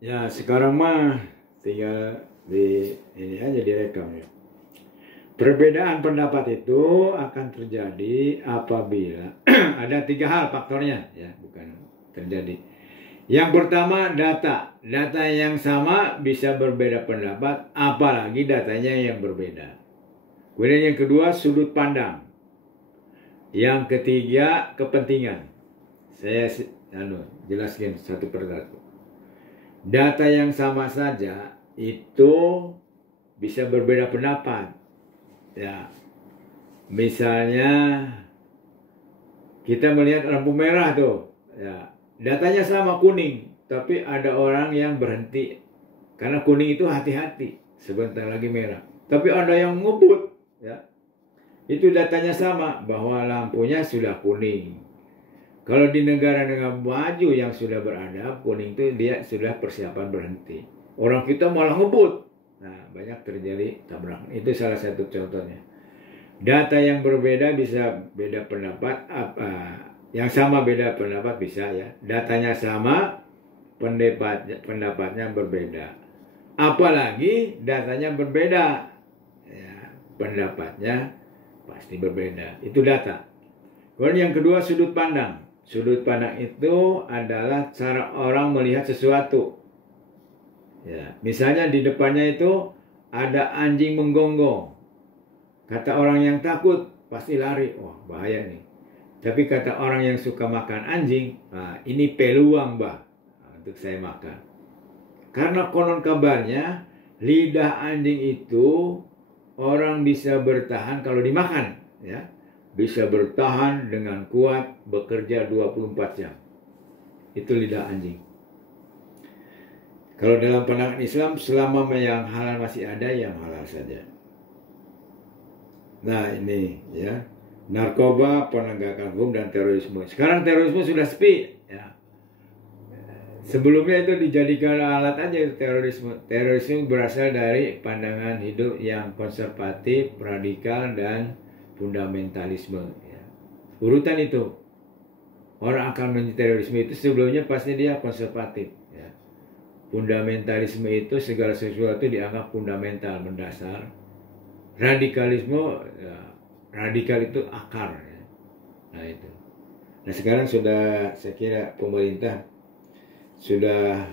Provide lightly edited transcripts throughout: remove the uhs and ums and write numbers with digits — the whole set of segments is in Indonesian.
Ya sekarang mah tinggal di ini aja direkam ya. Perbedaan pendapat itu akan terjadi apabila ada tiga hal faktornya ya, bukan terjadi. Yang pertama data yang sama bisa berbeda pendapat, apalagi datanya yang berbeda. Kemudian yang kedua sudut pandang. Yang ketiga kepentingan. Saya jelaskan satu persatu. Data yang sama saja itu bisa berbeda pendapat. Ya, misalnya kita melihat lampu merah tuh, ya, datanya sama kuning, tapi ada orang yang berhenti karena kuning itu hati-hati, sebentar lagi merah. Tapi ada yang ngebut, ya, itu datanya sama bahwa lampunya sudah kuning. Kalau di negara-negara maju yang sudah beradab, kuning itu dia sudah persiapan berhenti. Orang kita malah ngebut. Nah, banyak terjadi tabrakan. Itu salah satu contohnya. Data yang berbeda bisa beda pendapat, yang sama beda pendapat bisa ya. Datanya sama, pendapatnya berbeda. Apalagi datanya berbeda, ya, pendapatnya pasti berbeda. Itu data. Kemudian yang kedua sudut pandang. Sudut pandang itu adalah cara orang melihat sesuatu. Ya, misalnya di depannya itu ada anjing menggonggong. Kata orang yang takut pasti lari. Wah, bahaya nih. Tapi kata orang yang suka makan anjing, nah, ini peluang, Mbak, untuk saya makan. Karena konon kabarnya lidah anjing itu orang bisa bertahan kalau dimakan, ya. Bisa bertahan dengan kuat, bekerja 24 jam. Itu lidah anjing. Kalau dalam pandangan Islam, selama yang halal masih ada, yang halal saja. Nah ini ya, narkoba, penegakan hukum, dan terorisme. Sekarang terorisme sudah sepi. Ya. Sebelumnya itu dijadikan alat aja terorisme. Terorisme berasal dari pandangan hidup yang konservatif, radikal, dan fundamentalisme. Ya. Urutan itu. Orang akan menjadi terorisme itu sebelumnya pasti dia konservatif. Fundamentalisme itu segala sesuatu dianggap fundamental, mendasar. Radikalisme, ya, radikal itu akar. Ya. Nah itu. Nah sekarang sudah, saya kira pemerintah sudah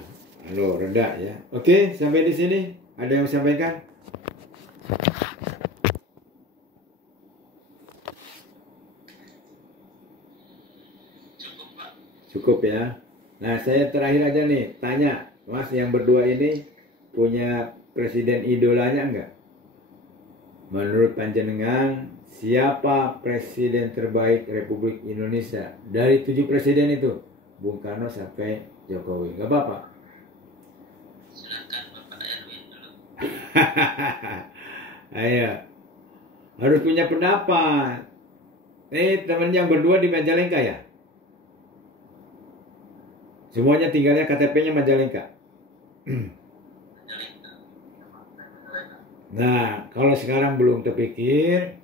reda ya. Oke, sampai di sini. Ada yang sampaikan? Cukup ya. Nah saya terakhir aja nih, tanya. Mas yang berdua ini punya presiden idolanya enggak? Menurut panjenengan, siapa presiden terbaik Republik Indonesia? Dari 7 presiden itu, Bung Karno sampai Jokowi. Gak apa-apa. Silakan Bapak Erwin dulu. Ayo, harus punya pendapat. Teman yang berdua di Majalengka ya? Semuanya tinggalnya KTP-nya Majalengka. Nah, kalau sekarang belum terpikir,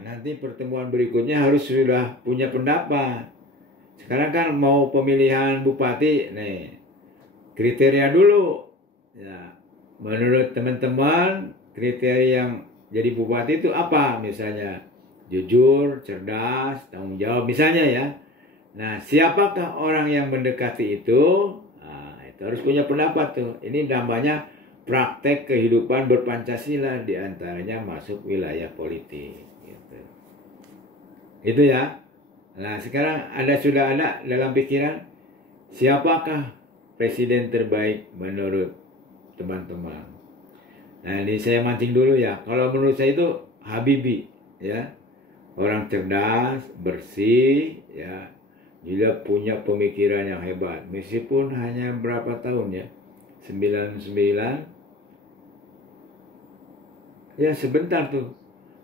nanti pertemuan berikutnya harus sudah punya pendapat. Sekarang kan mau pemilihan bupati, nih kriteria dulu. Ya, menurut teman-teman, kriteria yang jadi bupati itu apa? Misalnya jujur, cerdas, tanggung jawab, misalnya ya. Nah, siapakah orang yang mendekati itu? Nah, itu harus punya pendapat tuh. Ini namanya praktek kehidupan berpancasila, diantaranya masuk wilayah politik. Gitu. Itu ya. Nah sekarang sudah ada dalam pikiran siapakah presiden terbaik menurut teman-teman. Nah ini saya mancing dulu ya. Kalau menurut saya itu Habibie ya. Orang cerdas, bersih ya. Juga punya pemikiran yang hebat. Meskipun hanya berapa tahun ya. 99 ya sebentar tuh.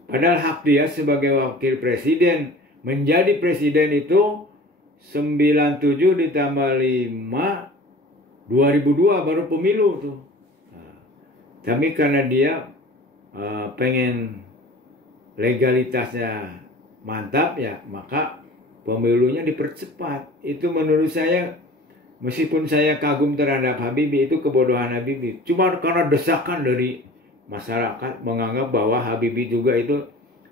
Padahal hak dia sebagai wakil presiden menjadi presiden itu 97 ditambah 5 2002 baru pemilu tuh. Nah, tapi karena dia pengen legalitasnya mantap ya, maka pemilunya dipercepat. Itu menurut saya Meskipun saya kagum terhadap Habibie, itu kebodohan Habibie. Cuma karena desakan dari masyarakat menganggap bahwa Habibie juga itu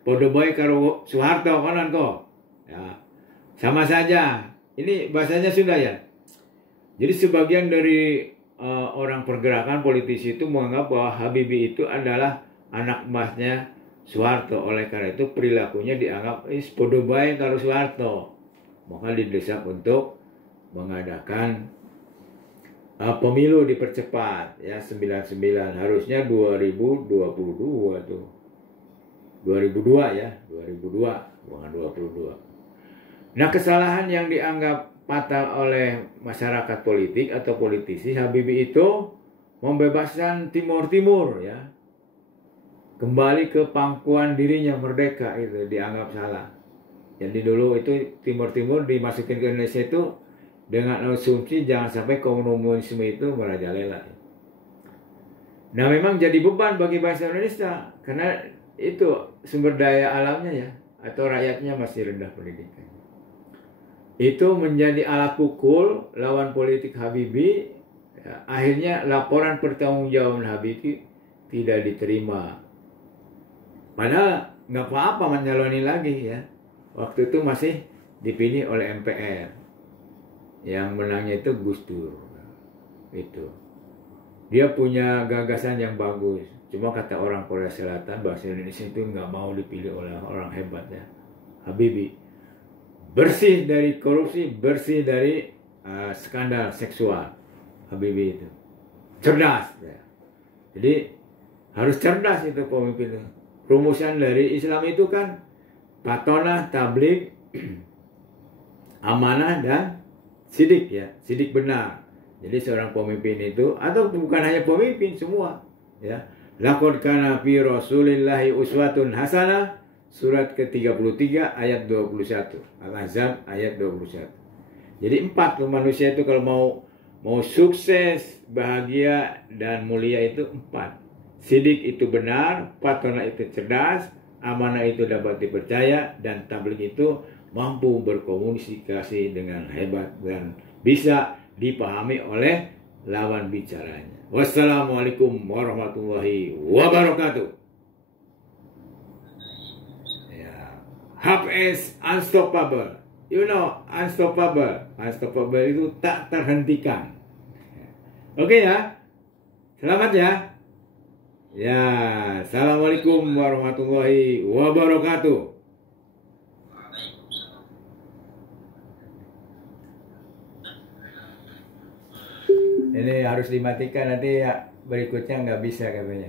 podo boy karo Soeharto kanan kok. Ya, sama saja. Ini bahasanya sudah ya. Jadi sebagian dari orang pergerakan politisi itu menganggap bahwa Habibie itu adalah anak emasnya Soeharto. Oleh karena itu perilakunya dianggap podo boy karo Soeharto. Maka didesak untuk mengadakan pemilu dipercepat ya 99, harusnya 2022 tuh. 2002 ya, 2002 bukan 22. Nah, kesalahan yang dianggap fatal oleh masyarakat politik atau politisi Habibie itu membebaskan Timur Timur ya. Kembali ke pangkuan dirinya merdeka, itu dianggap salah. Jadi dulu itu Timur Timur dimasukin ke Indonesia itu dengan asumsi jangan sampai komunisme itu merajalela. Nah, memang jadi beban bagi bangsa Indonesia karena itu sumber daya alamnya ya, atau rakyatnya masih rendah pendidikan. Itu menjadi alat pukul lawan politik Habibie. Ya, akhirnya laporan pertanggungjawaban Habibie tidak diterima. Padahal nggak apa-apa menyaloni lagi ya. Waktu itu masih dipilih oleh MPR. Yang menangnya itu Gus Dur. Itu. Dia punya gagasan yang bagus. Cuma kata orang Korea Selatan, bahasa Indonesia itu nggak mau dipilih oleh orang hebat ya. Habibie. Bersih dari korupsi, bersih dari skandal seksual. Habibie itu. Cerdas. Ya. Jadi harus cerdas itu pemimpin itu. Rumusan dari Islam itu kan patonah, tabligh, amanah, dan sidik ya, sidik benar. Jadi seorang pemimpin itu, atau bukan hanya pemimpin, semua ya. Laqad kana fi Rasulillahi uswatun hasanah, surat ke-33 ayat 21. Al-Ahzab ayat 21. Jadi 4 tuh manusia itu kalau mau sukses, bahagia dan mulia itu 4. Sidik itu benar, patonah itu cerdas, amanah itu dapat dipercaya, dan tabligh itu mampu berkomunikasi dengan hebat dan bisa dipahami oleh lawan bicaranya. Wassalamualaikum warahmatullahi wabarakatuh. Ya. Hafiz unstoppable. You know, unstoppable. Unstoppable itu tak terhentikan. Oke ya. Selamat ya. Ya, assalamualaikum warahmatullahi wabarakatuh. Ini harus dimatikan, nanti ya berikutnya nggak bisa katanya.